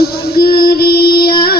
শুক্রিয়া